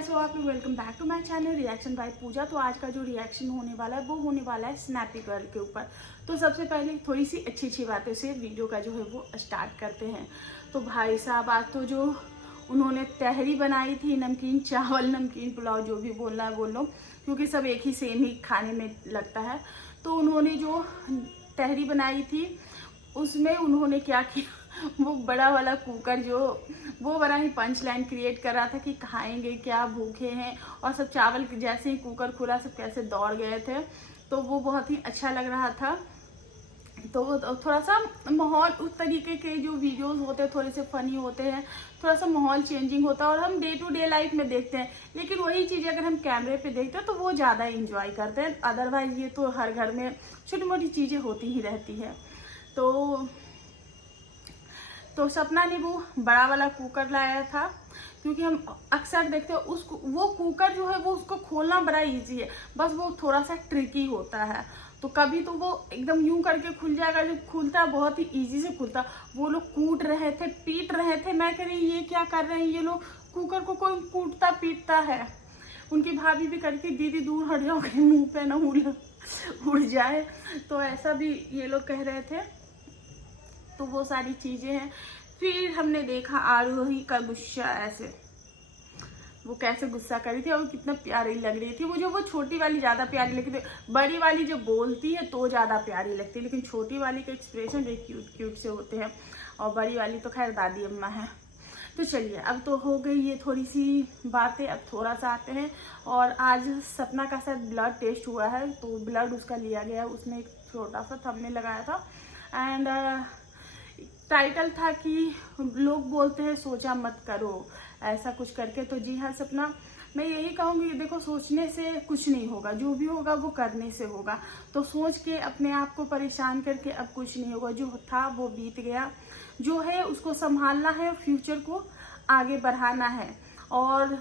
Guys, so आप लोग welcome back to my channel reaction by Pooja. तो आज का जो रिएक्शन होने वाला है वो होने वाला है स्नैपी गर्ल के ऊपर। तो सबसे पहले थोड़ी सी अच्छी बातों से वीडियो का जो है वो स्टार्ट करते हैं। तो भाई साहब, आज तो जो उन्होंने तहरी बनाई थी, नमकीन चावल, नमकीन पुलाव, जो भी बोलना है बोल लो, क्योंकि सब एक ही सेम ही खाने में लगता है। तो उन्होंने जो तहरी बनाई थी उसमें उन्होंने क्या किया, वो बड़ा वाला कुकर जो वो बड़ा ही पंच लाइन क्रिएट कर रहा था कि खाएंगे क्या, भूखे हैं, और सब चावल जैसे ही कुकर खुला सब कैसे दौड़ गए थे। तो वो बहुत ही अच्छा लग रहा था। तो थोड़ा सा माहौल, उस तरीके के जो वीडियोस होते हैं थोड़े से फनी होते हैं, थोड़ा सा माहौल चेंजिंग होता है और हम डे टू डे लाइफ में देखते हैं। लेकिन वही चीज़ अगर हम कैमरे पे देखते हैं तो वो ज़्यादा इंजॉय करते हैं। अदरवाइज ये तो हर घर में छोटी मोटी चीज़ें होती ही रहती है। तो सपना ने वो बड़ा वाला कुकर लाया था, क्योंकि हम अक्सर देखते हैं वो कुकर जो है वो उसको खोलना बड़ा इजी है, बस वो थोड़ा सा ट्रिकी होता है। तो कभी तो वो एकदम यूं करके खुल जाएगा, जो खुलता है बहुत ही इजी से खुलता। वो लोग कूट रहे थे, पीट रहे थे। मैं कह रही ये क्या कर रहे हैं ये लोग, कुकर को कोई कूटता पीटता है। उनकी भाभी भी करती, दीदी दूर हट जाओ कहीं मुँह पे ना उड़ जाए। तो ऐसा भी ये लोग कह रहे थे। तो वो सारी चीजें हैं। फिर हमने देखा आरोही का गुस्सा, ऐसे वो कैसे गुस्सा कर रही थी और कितना प्यारी लग रही थी। मुझे वो छोटी वाली ज्यादा प्यारी लगती थी। बड़ी वाली जब बोलती है तो ज्यादा प्यारी लगती है, लेकिन छोटी वाली के एक्सप्रेशन भी क्यूट क्यूट से होते हैं। और बड़ी वाली तो खैर दादी अम्मा है। तो चलिए, अब तो हो गई ये थोड़ी सी बातें, अब थोड़ा सा आते हैं। और आज सपना का शायद ब्लड टेस्ट हुआ है, तो ब्लड उसका लिया गया है। उसने एक छोटा सा थंबनेल लगाया था एंड टाइटल था कि लोग बोलते हैं सोचा मत करो, ऐसा कुछ करके। तो जी हाँ सपना, मैं यही कहूँगी, देखो सोचने से कुछ नहीं होगा, जो भी होगा वो करने से होगा। तो सोच के अपने आप को परेशान करके अब कुछ नहीं होगा। जो था वो बीत गया, जो है उसको संभालना है, फ्यूचर को आगे बढ़ाना है। और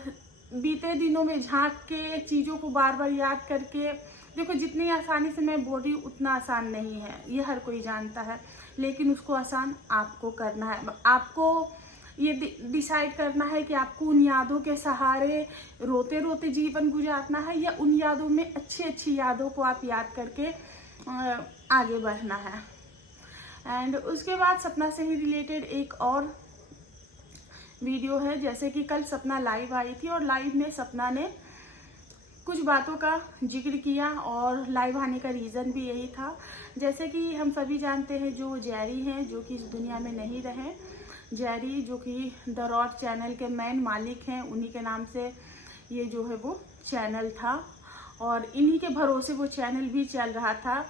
बीते दिनों में झांक के चीज़ों को बार बार याद करके, देखो जितनी आसानी से मैं बोल रही हूँ उतना आसान नहीं है, ये हर कोई जानता है। लेकिन उसको आसान आपको करना है। आपको ये डिसाइड करना है कि आपको उन यादों के सहारे रोते रोते जीवन गुजारना है, या उन यादों में अच्छी अच्छी यादों को आप याद करके आगे बढ़ना है। एंड उसके बाद सपना से ही रिलेटेड एक और वीडियो है। जैसे कि कल सपना लाइव आई थी और लाइव में सपना ने कुछ बातों का जिक्र किया, और लाइव आने का रीज़न भी यही था। जैसे कि हम सभी जानते हैं जो जैरी हैं, जो कि इस दुनिया में नहीं रहे। जैरी जो कि द रॉड चैनल के मेन मालिक हैं, उन्हीं के नाम से ये जो है वो चैनल था, और इन्हीं के भरोसे वो चैनल भी चल रहा था।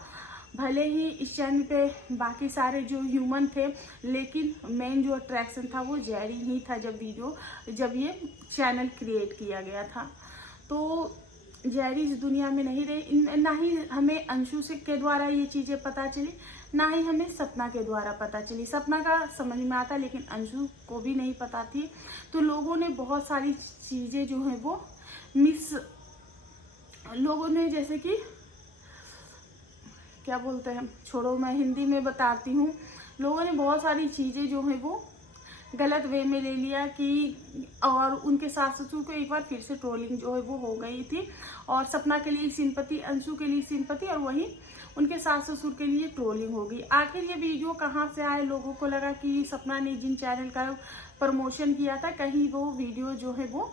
भले ही इस चैनल पे बाकी सारे जो ह्यूमन थे, लेकिन मेन जो अट्रैक्शन था वो जैरी ही था जब ये चैनल क्रिएट किया गया था। तो जैरी इस दुनिया में नहीं रही। ना ही हमें अंशु से के द्वारा ये चीज़ें पता चली, ना ही हमें सपना के द्वारा पता चली। सपना का समझ में आता, लेकिन अंशु को भी नहीं पता थी। तो लोगों ने बहुत सारी चीज़ें जो है वो लोगों ने, जैसे कि क्या बोलते हैं, छोड़ो मैं हिंदी में बताती हूँ। लोगों ने बहुत सारी चीज़ें जो है वो गलत वे में ले लिया कि, और उनके सास ससुर को एक बार फिर से ट्रोलिंग जो है वो हो गई थी। और सपना के लिए सिंपैथी, अंशु के लिए सिंपैथी, और वहीं उनके सास ससुर के लिए ट्रोलिंग हो गई। आखिर ये वीडियो कहाँ से आए? लोगों को लगा कि सपना ने जिन चैनल का प्रमोशन किया था, कहीं वो वीडियो जो है वो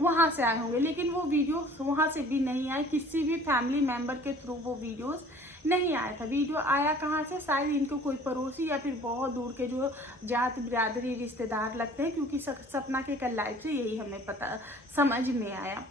वहाँ से आए होंगे, लेकिन वो वीडियो वहाँ से भी नहीं आए। किसी भी फैमिली मेंबर के थ्रू वो वीडियोस नहीं आया था। वीडियो आया कहाँ से? शायद इनको कोई पड़ोसी या फिर बहुत दूर के जो जात बिरादरी रिश्तेदार लगते हैं, क्योंकि सपना के कल लाइफ से यही हमें पता समझ में आया।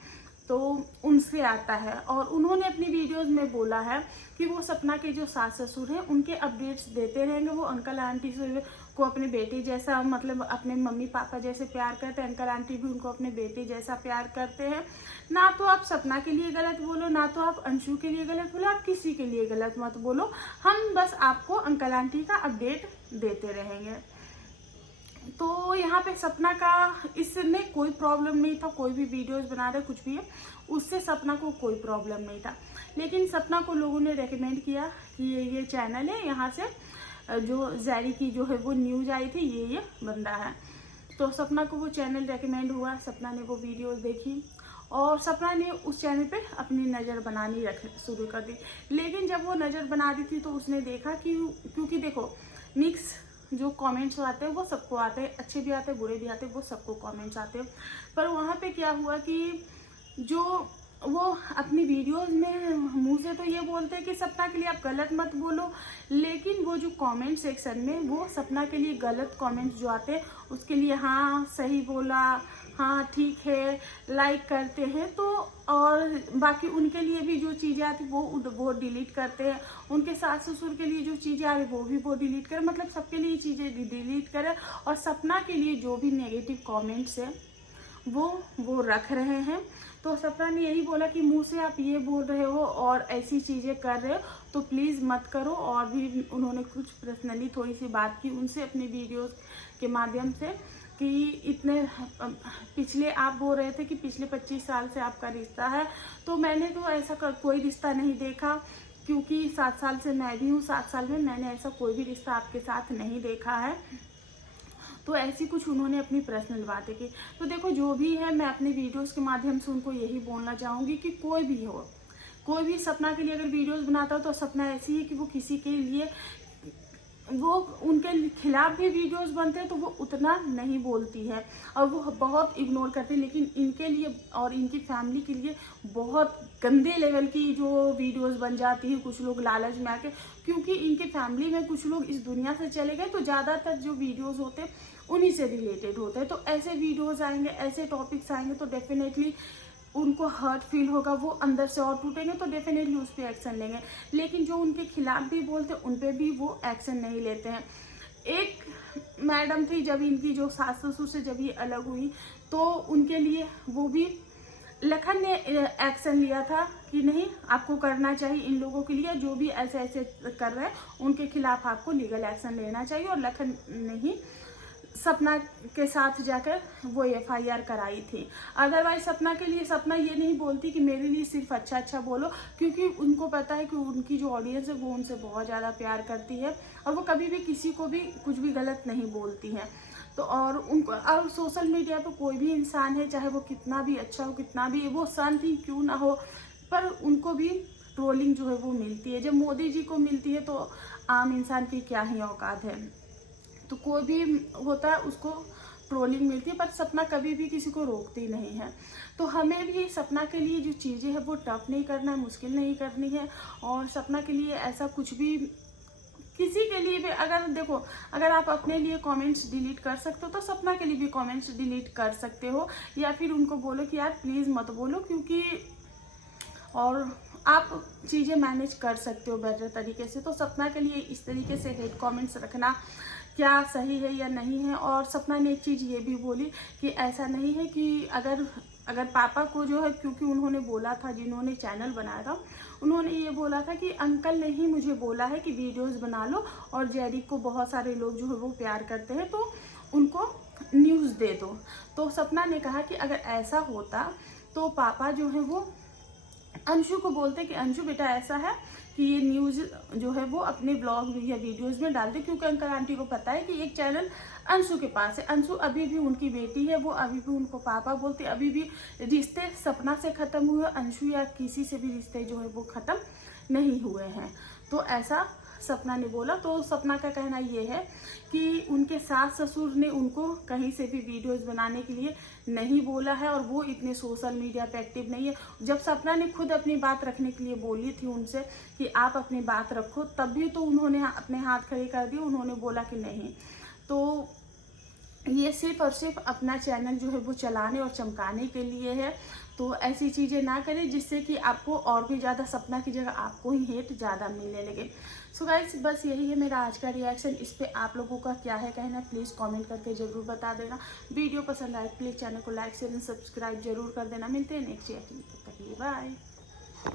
तो उनसे आता है, और उन्होंने अपनी वीडियोस में बोला है कि वो सपना के जो सास ससुर हैं उनके अपडेट्स देते रहेंगे। वो अंकल आंटी से को अपने बेटे जैसा, मतलब अपने मम्मी पापा जैसे प्यार करते हैं, अंकल आंटी भी उनको अपने बेटे जैसा प्यार करते हैं। ना तो आप सपना के लिए गलत बोलो, ना तो आप अंशु के लिए गलत बोलो, आप किसी के लिए गलत मत बोलो। हम बस आपको अंकल आंटी का अपडेट देते रहेंगे। तो यहाँ पे सपना का इसमें कोई प्रॉब्लम नहीं था। कोई भी वीडियोस बना रहे, कुछ भी है, उससे सपना को कोई प्रॉब्लम नहीं था। लेकिन सपना को लोगों ने रेकमेंड किया कि ये चैनल है, यहाँ से जो जैरी की जो है वो न्यूज आई थी, ये बंदा है। तो सपना को वो चैनल रेकमेंड हुआ, सपना ने वो वीडियोस देखी और सपना ने उस चैनल पे अपनी नज़र बनानी शुरू कर दी। लेकिन जब वो नज़र बना दी थी तो उसने देखा कि क्योंकि देखो मिक्स जो कमेंट्स आते हैं वो सबको आते हैं, अच्छे भी आते हैं बुरे भी आते हैं, वो सबको कमेंट्स आते हैं। पर वहाँ पे क्या हुआ कि जो वो अपनी वीडियोस में मुंह से तो ये बोलते हैं कि सपना के लिए आप गलत मत बोलो, लेकिन वो जो कमेंट सेक्शन में वो सपना के लिए गलत कमेंट्स जो आते हैं उसके लिए हाँ सही बोला, हाँ ठीक है, लाइक करते हैं। तो और बाकी उनके लिए भी जो चीज़ें आती वो डिलीट करते हैं, उनके सास ससुर के लिए जो चीज़ें आ रही वो डिलीट करें, मतलब सबके लिए चीज़ें डिलीट करें। और सपना के लिए जो भी नेगेटिव कमेंट्स है वो रख रहे हैं। तो सपना ने यही बोला कि मुंह से आप ये बोल रहे हो और ऐसी चीज़ें कर रहे हो तो प्लीज़ मत करो। और भी उन्होंने कुछ पर्सनली थोड़ी सी बात की उनसे अपनी वीडियोस के माध्यम से कि इतने पिछले आप बोल रहे थे कि पिछले 25 साल से आपका रिश्ता है, तो मैंने तो ऐसा कोई रिश्ता नहीं देखा, क्योंकि 7 साल से मैं भी हूँ, 7 साल में मैंने ऐसा कोई भी रिश्ता आपके साथ नहीं देखा है। तो ऐसी कुछ उन्होंने अपनी पर्सनल बातें की। तो देखो जो भी है, मैं अपने वीडियोस के माध्यम से उनको यही बोलना चाहूँगी कि कोई भी हो, कोई भी सपना के लिए अगर वीडियोस बनाता हो तो सपना ऐसी है कि वो किसी के लिए वो उनके खिलाफ भी वीडियोस बनते हैं तो वो उतना नहीं बोलती है और वो बहुत इग्नोर करते हैं। लेकिन इनके लिए और इनकी फैमिली के लिए बहुत गंदे लेवल की जो वीडियोस बन जाती है, कुछ लोग लालच में आके, क्योंकि इनके फैमिली में कुछ लोग इस दुनिया से चले गए तो ज़्यादातर जो वीडियोस होते हैं उन्हीं से रिलेटेड होते हैं। तो ऐसे वीडियोस आएंगे, ऐसे टॉपिक्स आएंगे तो डेफिनेटली उनको हर्ट फील होगा, वो अंदर से और टूटेंगे तो डेफिनेटली उस पर एक्शन लेंगे। लेकिन जो उनके खिलाफ भी बोलते हैं उन पर भी वो एक्शन नहीं लेते हैं। एक मैडम थी, जब इनकी जो सास ससुर से जब ये अलग हुई तो उनके लिए वो भी लखन ने एक्शन लिया था कि नहीं आपको करना चाहिए, इन लोगों के लिए जो भी ऐसे ऐसे कर रहे हैं उनके खिलाफ आपको लीगल एक्शन लेना चाहिए। और लखन ने ही सपना के साथ जाकर वो FIR कराई थी। अदरवाइज सपना के लिए सपना ये नहीं बोलती कि मेरे लिए सिर्फ अच्छा अच्छा बोलो, क्योंकि उनको पता है कि उनकी जो ऑडियंस है वो उनसे बहुत ज़्यादा प्यार करती है और वो कभी भी किसी को भी कुछ भी गलत नहीं बोलती हैं। तो और उनको अब सोशल मीडिया पर कोई भी इंसान है, चाहे वो कितना भी अच्छा हो, कितना भी वो संत ही क्यों ना हो, पर उनको भी ट्रोलिंग जो है वो मिलती है। जब मोदी जी को मिलती है तो आम इंसान की क्या ही औकात है। तो कोई भी होता है उसको ट्रोलिंग मिलती है, पर सपना कभी भी किसी को रोकती नहीं है। तो हमें भी सपना के लिए जो चीज़ें हैं वो टफ नहीं करना है, मुश्किल नहीं करनी है। और सपना के लिए ऐसा कुछ भी किसी के लिए भी अगर देखो, अगर आप अपने लिए कमेंट्स डिलीट कर सकते हो तो सपना के लिए भी कमेंट्स डिलीट कर सकते हो, या फिर उनको बोलो कि यार प्लीज़ मत बोलो, क्योंकि और आप चीज़ें मैनेज कर सकते हो बेटर तरीके से। तो सपना के लिए इस तरीके से हेट कमेंट्स रखना क्या सही है या नहीं है। और सपना ने एक चीज़ ये भी बोली कि ऐसा नहीं है कि अगर पापा को जो है, क्योंकि उन्होंने बोला था, जिन्होंने चैनल बनाया था उन्होंने ये बोला था कि अंकल ने ही मुझे बोला है कि वीडियोस बना लो और जेरी को बहुत सारे लोग जो है वो प्यार करते हैं तो उनको न्यूज़ दे दो। तो सपना ने कहा कि अगर ऐसा होता तो पापा जो है वो अंशु को बोलते कि अंशु बेटा ऐसा है कि ये न्यूज़ जो है वो अपने ब्लॉग या वीडियोस में डालते, क्योंकि अंकल आंटी को पता है कि एक चैनल अंशु के पास है। अंशु अभी भी उनकी बेटी है, वो अभी भी उनको पापा बोलते, अभी भी रिश्ते सपना से ख़त्म हुए, अंशु या किसी से भी रिश्ते जो है वो ख़त्म नहीं हुए हैं। तो ऐसा सपना ने बोला। तो सपना का कहना ये है कि उनके सास ससुर ने उनको कहीं से भी वीडियोस बनाने के लिए नहीं बोला है और वो इतने सोशल मीडिया पे एक्टिव नहीं है। जब सपना ने खुद अपनी बात रखने के लिए बोली थी उनसे कि आप अपनी बात रखो, तब भी तो उन्होंने अपने हाथ खड़े कर दिए, उन्होंने बोला कि नहीं। तो ये सिर्फ और सिर्फ अपना चैनल जो है वो चलाने और चमकाने के लिए है। तो ऐसी चीज़ें ना करें जिससे कि आपको और भी ज़्यादा सपना की जगह आपको ही हेट ज़्यादा मिलने लगे। सो गाइस बस यही है मेरा आज का रिएक्शन। इस पे आप लोगों का क्या है कहना, प्लीज़ कमेंट करके ज़रूर बता देना। वीडियो पसंद आए प्लीज़ चैनल को लाइक शेयर एंड सब्सक्राइब जरूर कर देना। मिलते हैं नेक्स्ट रिएक्शन, तब तक के लिए बाय।